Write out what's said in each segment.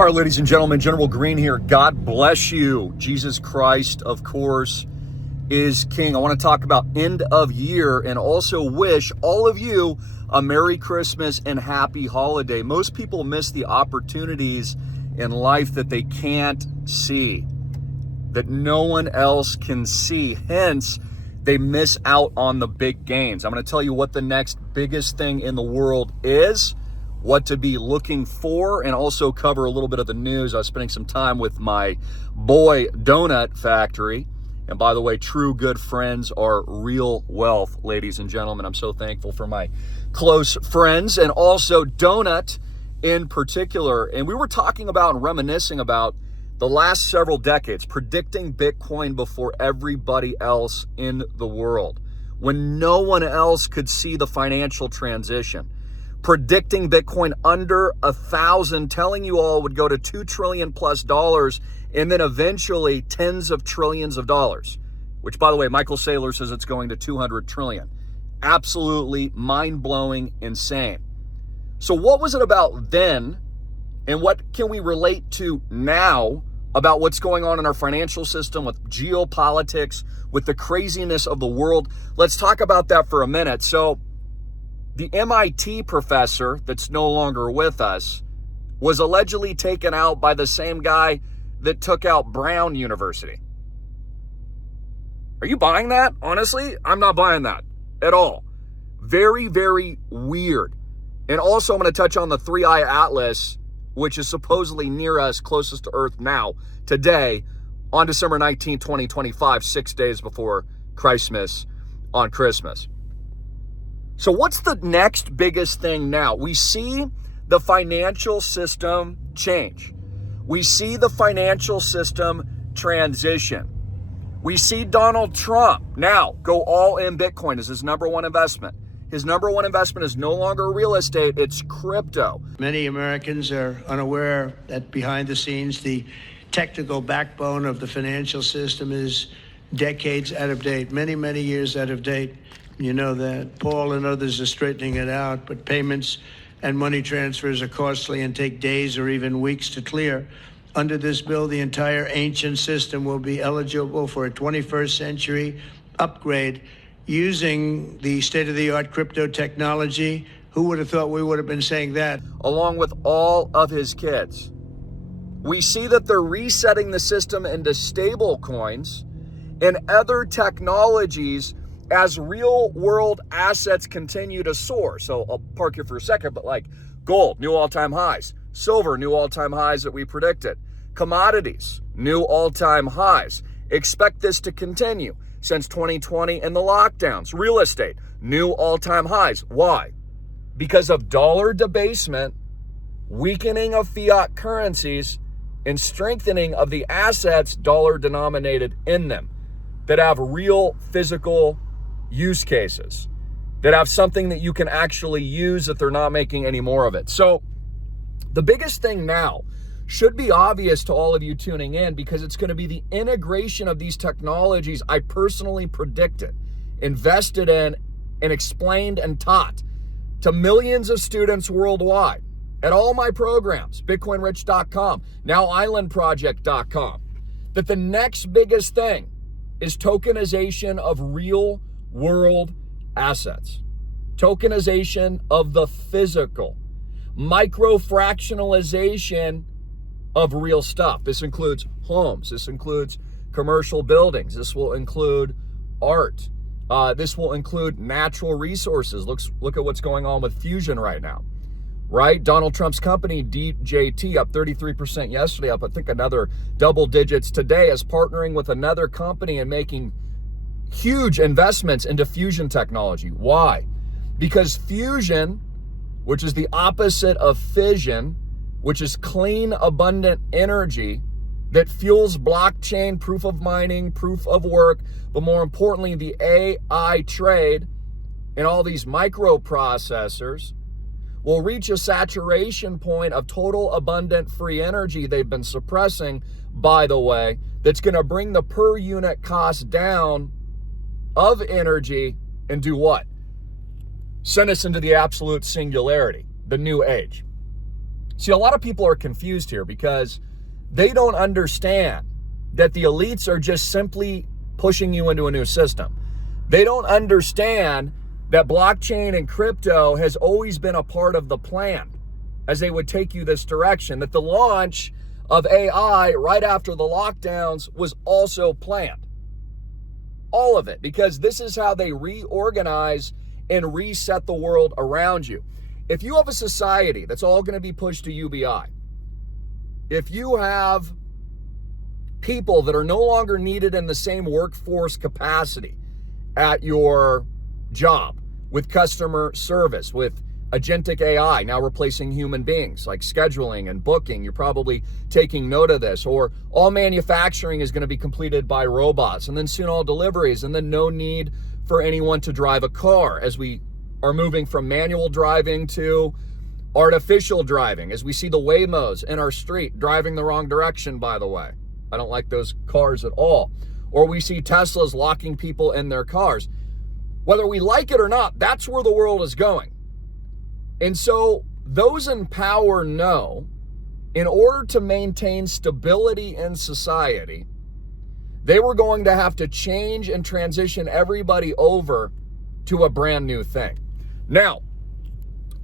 All right, ladies and gentlemen, General Greene here. God bless you. Jesus Christ, of course, is King. I want to talk about end of year and also wish all of you a Merry Christmas and Happy Holiday. Most people miss the opportunities in life that they can't see, that no one else can see. Hence, they miss out on the big gains. I'm going to tell you what the next biggest thing in the world is, what to be looking for, and also cover a little bit of the news. I was spending some time with my boy Donut Factory. And by the way, true good friends are real wealth, ladies and gentlemen. I'm so thankful for my close friends and also Donut in particular. And we were talking about and reminiscing about the last several decades, predicting Bitcoin before everybody else in the world, when no one else could see the financial transition. Predicting Bitcoin under 1,000, telling you all would go to $2 trillion plus, and then eventually tens of trillions of dollars, which, by the way, Michael Saylor says it's going to 200 trillion. Absolutely mind-blowing, insane. So what was it about then, and what can we relate to now about what's going on in our financial system, with geopolitics, with the craziness of the world? Let's talk about that for a minute. So the MIT professor that's no longer with us was allegedly taken out by the same guy that took out Brown University. Are you buying that? Honestly, I'm not buying that at all. Very, very weird. And also, I'm going to touch on the 3i Atlas, which is supposedly near us, closest to Earth now, today, on December 19, 2025, 6 days before Christmas, on Christmas. So what's the next biggest thing now? We see the financial system change. We see the financial system transition. We see Donald Trump now go all in Bitcoin as his number one investment. His number one investment is no longer real estate, it's crypto. Many Americans are unaware that behind the scenes, the technical backbone of the financial system is decades out of date, many, many years out of date. You know that. Paul and others are straightening it out, but payments and money transfers are costly and take days or even weeks to clear. Under this bill, the entire ancient system will be eligible for a 21st century upgrade using the state-of-the-art crypto technology. Who would have thought we would have been saying that? Along with all of his kids. We see that they're resetting the system into stable coins and other technologies as real world assets continue to soar. So I'll park here for a second, but like gold, new all-time highs. Silver, new all-time highs that we predicted. Commodities, new all-time highs. Expect this to continue since 2020 and the lockdowns. Real estate, new all-time highs. Why? Because of dollar debasement, weakening of fiat currencies, and strengthening of the assets dollar denominated in them that have real physical use cases, that have something that you can actually use if they're not making any more of it. So the biggest thing now should be obvious to all of you tuning in, because it's going to be the integration of these technologies I personally predicted, invested in, and explained and taught to millions of students worldwide at all my programs, bitcoinrich.com, nowislandproject.com, that the next biggest thing is tokenization of real world assets, tokenization of the physical, micro-fractionalization of real stuff. This includes homes, this includes commercial buildings, this will include art, this will include natural resources. Look at what's going on with fusion right now, right? Donald Trump's company, DJT, up 33% yesterday, up I think another double digits today, is partnering with another company and making huge investments into fusion technology. Why? Because fusion, which is the opposite of fission, which is clean, abundant energy that fuels blockchain, proof of mining, proof of work, but more importantly, the AI trade and all these microprocessors, will reach a saturation point of total abundant free energy they've been suppressing, by the way, that's going to bring the per unit cost down of energy and do what? Send us into the absolute singularity, the new age. See, a lot of people are confused here because they don't understand that the elites are just simply pushing you into a new system. They don't understand that blockchain and crypto has always been a part of the plan as they would take you this direction, that the launch of AI right after the lockdowns was also planned. All of it, because this is how they reorganize and reset the world around you. If you have a society that's all going to be pushed to UBI, if you have people that are no longer needed in the same workforce capacity at your job, with customer service, with agentic AI now replacing human beings, like scheduling and booking, you're probably taking note of this, or all manufacturing is going to be completed by robots, and then soon all deliveries, and then no need for anyone to drive a car as we are moving from manual driving to artificial driving, as we see the Waymos in our street driving the wrong direction, by the way. I don't like those cars at all. Or we see Teslas locking people in their cars. Whether we like it or not, that's where the world is going. And so those in power know, in order to maintain stability in society, they were going to have to change and transition everybody over to a brand new thing. Now,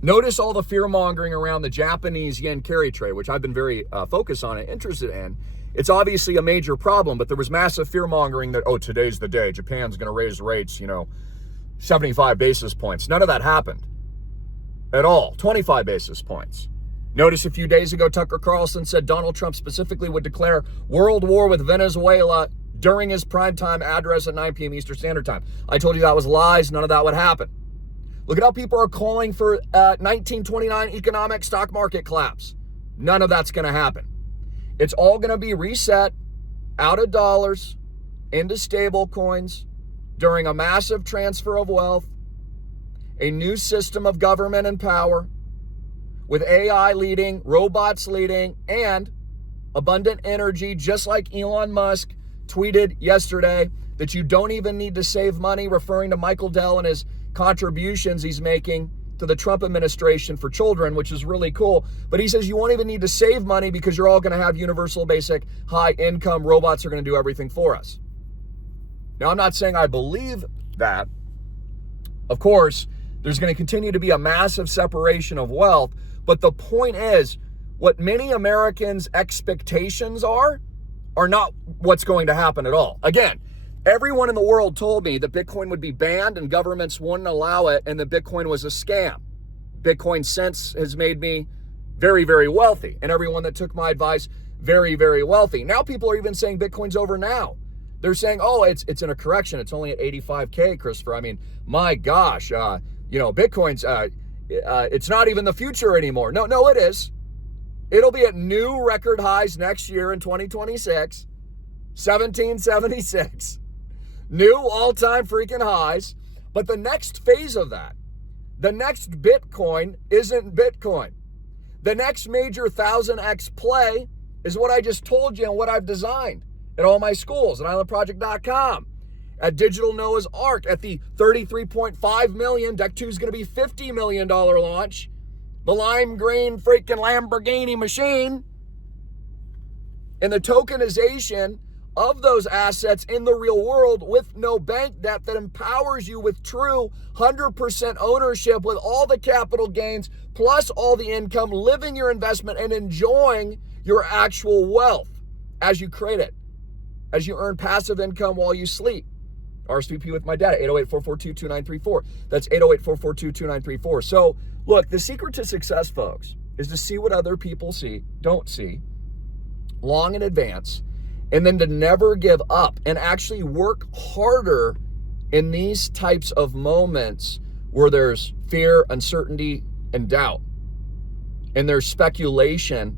notice all the fear-mongering around the Japanese yen carry trade, which I've been very focused on and interested in. It's obviously a major problem, but there was massive fear-mongering that, oh, today's the day. Japan's going to raise rates, 75 basis points. None of that happened at all. 25 basis points. Notice a few days ago, Tucker Carlson said Donald Trump specifically would declare world war with Venezuela during his primetime address at 9 p.m. Eastern Standard Time. I told you that was lies. None of that would happen. Look at how people are calling for 1929 economic stock market collapse. None of that's going to happen. It's all going to be reset out of dollars into stable coins during a massive transfer of wealth, a new system of government and power, with AI leading, robots leading, and abundant energy, just like Elon Musk tweeted yesterday that you don't even need to save money, referring to Michael Dell and his contributions he's making to the Trump administration for children, which is really cool. But he says you won't even need to save money because you're all going to have universal basic high income. Robots are going to do everything for us. Now, I'm not saying I believe that. Of course, there's going to continue to be a massive separation of wealth. But the point is, what many Americans' expectations are not what's going to happen at all. Again, everyone in the world told me that Bitcoin would be banned and governments wouldn't allow it, and that Bitcoin was a scam. Bitcoin since has made me very, very wealthy. And everyone that took my advice, very, very wealthy. Now people are even saying Bitcoin's over now. They're saying, oh, it's in a correction. It's only at 85K, Christopher. I mean, my gosh, Bitcoin's, it's not even the future anymore. No, it is. It'll be at new record highs next year in 2026, 1776. New all-time freaking highs. But the next phase of that, the next Bitcoin isn't Bitcoin. The next major 1000x play is what I just told you and what I've designed at all my schools, at islandproject.com, at Digital Noah's Ark, at the $33.5 million, Deck 2 is going to be $50 million launch, the lime green freaking Lamborghini machine, and the tokenization of those assets in the real world with no bank debt that empowers you with true 100% ownership with all the capital gains plus all the income, living your investment and enjoying your actual wealth as you create it, as you earn passive income while you sleep. RSVP with my dad at 808-442-2934. That's 808-442-2934. So look, the secret to success, folks, is to see what other people don't see long in advance, and then to never give up and actually work harder in these types of moments where there's fear, uncertainty, and doubt. And there's speculation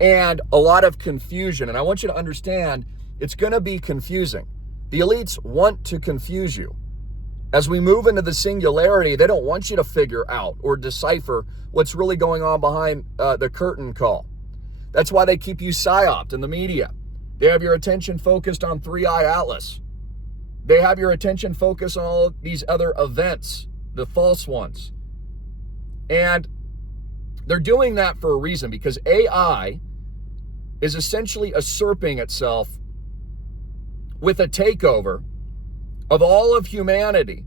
and a lot of confusion. And I want you to understand, it's going to be confusing. The elites want to confuse you. As we move into the singularity, they don't want you to figure out or decipher what's really going on behind the curtain call. That's why they keep you psyoped in the media. They have your attention focused on 3i Atlas. They have your attention focused on all these other events, the false ones. And They're doing that for a reason, because AI is essentially usurping itself with a takeover of all of humanity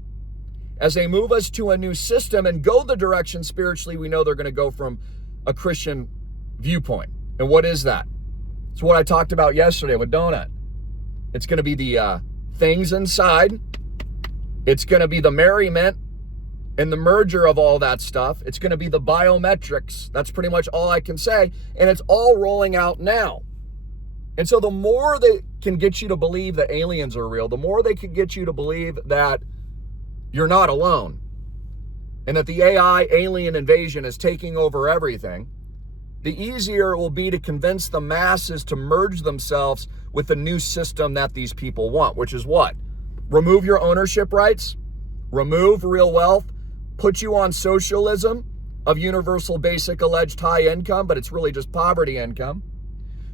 as they move us to a new system and go the direction spiritually we know they're going to go from a Christian viewpoint. And what is that? It's what I talked about yesterday with Donut. It's going to be the things inside. It's going to be the merriment and the merger of all that stuff. It's going to be the biometrics. That's pretty much all I can say. And it's all rolling out now. And so the more they can get you to believe that aliens are real, the more they can get you to believe that you're not alone and that the AI alien invasion is taking over everything, the easier it will be to convince the masses to merge themselves with the new system that these people want, which is what? Remove your ownership rights, remove real wealth, put you on socialism of universal basic alleged high income, but it's really just poverty income.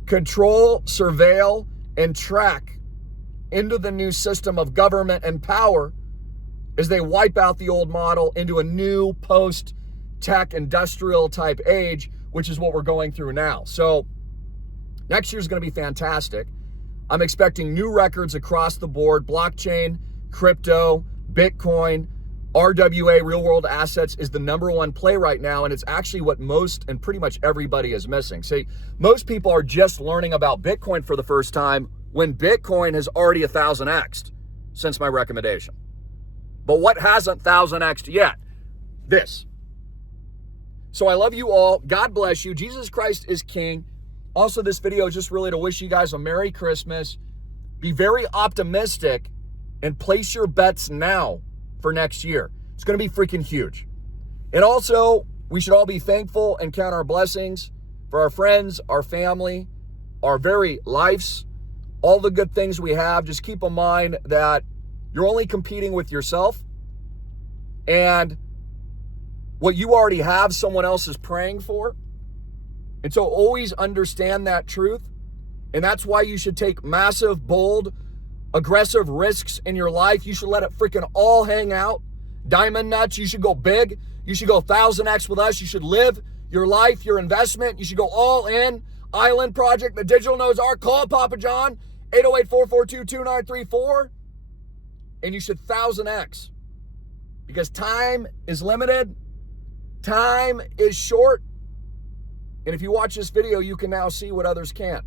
Control, surveil, and track into the new system of government and power as they wipe out the old model into a new post-tech industrial type age, which is what we're going through now. So next year's going to be fantastic. I'm expecting new records across the board. Blockchain, crypto, Bitcoin, RWA, real world assets, is the #1 play right now, and it's actually what most and pretty much everybody is missing. See, most people are just learning about Bitcoin for the first time when Bitcoin has already 1,000x'd since my recommendation. But what hasn't 1,000x'd yet? This. So I love you all. God bless you. Jesus Christ is King. Also, this video is just really to wish you guys a Merry Christmas. Be very optimistic and place your bets now for next year. It's going to be freaking huge. And also, we should all be thankful and count our blessings for our friends, our family, our very lives, all the good things we have. Just keep in mind that you're only competing with yourself, and what you already have, someone else is praying for. And so always understand that truth. And that's why you should take massive, bold, aggressive risks in your life. You should let it freaking all hang out. Diamond nuts, you should go big. You should go 1,000x with us. You should live your life, your investment. You should go all in. Island Project, the digital nodes are. Call Papa John, 808-442-2934. And you should 1,000x. Because time is limited. Time is short. And if you watch this video, you can now see what others can't.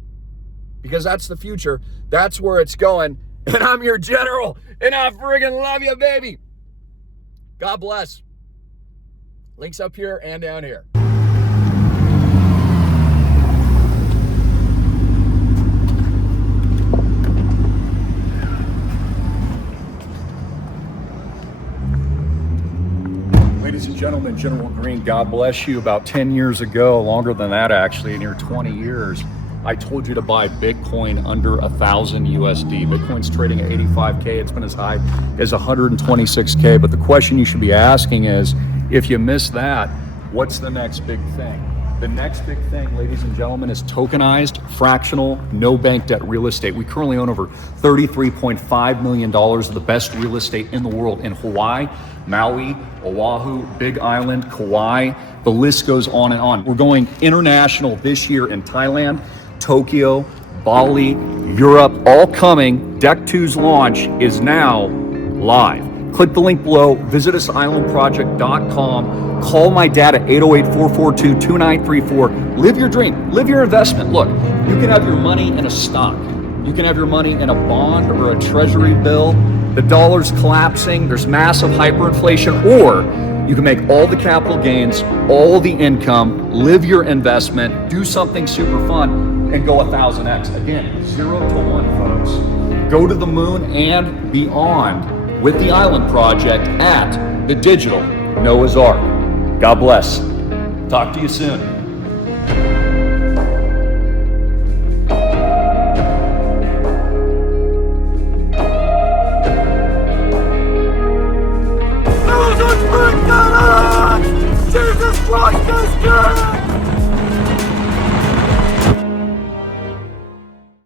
Because that's the future. That's where it's going. And I'm your general. And I friggin' love you, baby. God bless. Links up here and down here. Ladies and gentlemen, General Greene, God bless you. About 10 years ago, longer than that actually, near 20 years, I told you to buy Bitcoin under 1,000 USD. Bitcoin's trading at 85K. It's been as high as 126K. But the question you should be asking is, if you miss that, what's the next big thing? The next big thing, ladies and gentlemen, is tokenized, fractional, no bank debt real estate. We currently own over $33.5 million of the best real estate in the world in Hawaii, Maui, Oahu, Big Island, Kauai. The list goes on and on. We're going international this year in Thailand, Tokyo, Bali, Europe, all coming. Deck 2's launch is now live. Click the link below, visit us islandproject.com, call my dad at 808-442-2934. Live your dream, live your investment. Look, you can have your money in a stock. You can have your money in a bond or a treasury bill. The dollar's collapsing, there's massive hyperinflation, or you can make all the capital gains, all the income, live your investment, do something super fun, and go 1,000x. Again, 0 to 1, folks. Go to the moon and beyond with the Island Project at the digital Noah's Ark. God bless. Talk to you soon. Jesus Christ is King!